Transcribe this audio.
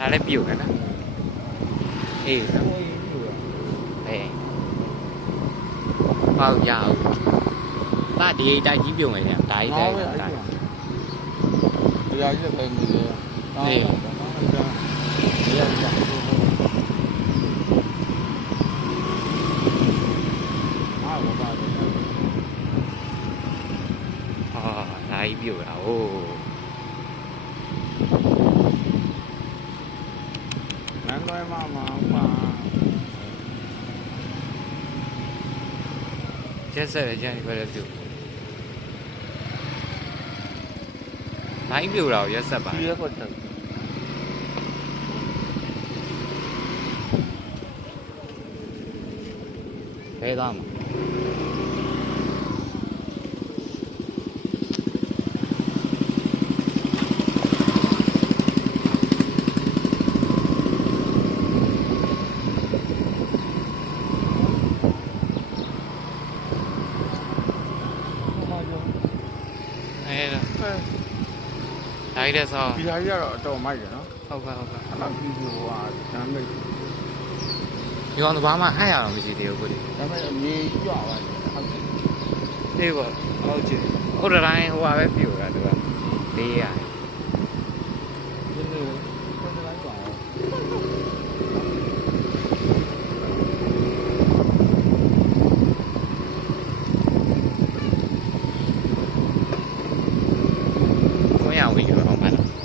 ဒါလည်းပြုတ်ရနော်အေးနော်အေးဟောက်ရအောင်ဒါဒီတိုက်ကြီးပြုတ်မယ်ဗျာဒါကြီးတိုက်ဒါတရားကြီးလည်းပဲနေတယ်အေးတရားကြီးဟာဘာပါလဲဟာဒါကြီးပြုတ်တာဟိုနန်းလွယ်မှာပါရက်ဆက်ရကြတယ်ပဲပြုတ်နိုင်ပြုတ်တာကိုရက်ဆက်ပါဒီရက်ကတော့ဘယ်သားမှာဒါကြီးတဲ့ဆောင်းဒီဟာကြီးကတော့အတော်မိုက်တယ်နော်ဟုတ်ကဲ့အဲ့တော့ဒီလိုဟာဒါမဲ့ဒီကောင်တော့ဘာမှဟန့်ရအောင်မရှိသေးဘူးကိုဒီဒါမဲ့အမြေကြီးကြွားသွားတယ်ဟုတ်တယ်အေးပေါ့ဟုတ်ချင်ဟုတ်တယ်တိုင်းဟိုဟာပဲပြိုတာသူကလေးရဒီလိုဘယ်လိုလဲကြွားခွင့်ရဝင်ရအောင်ပါတော့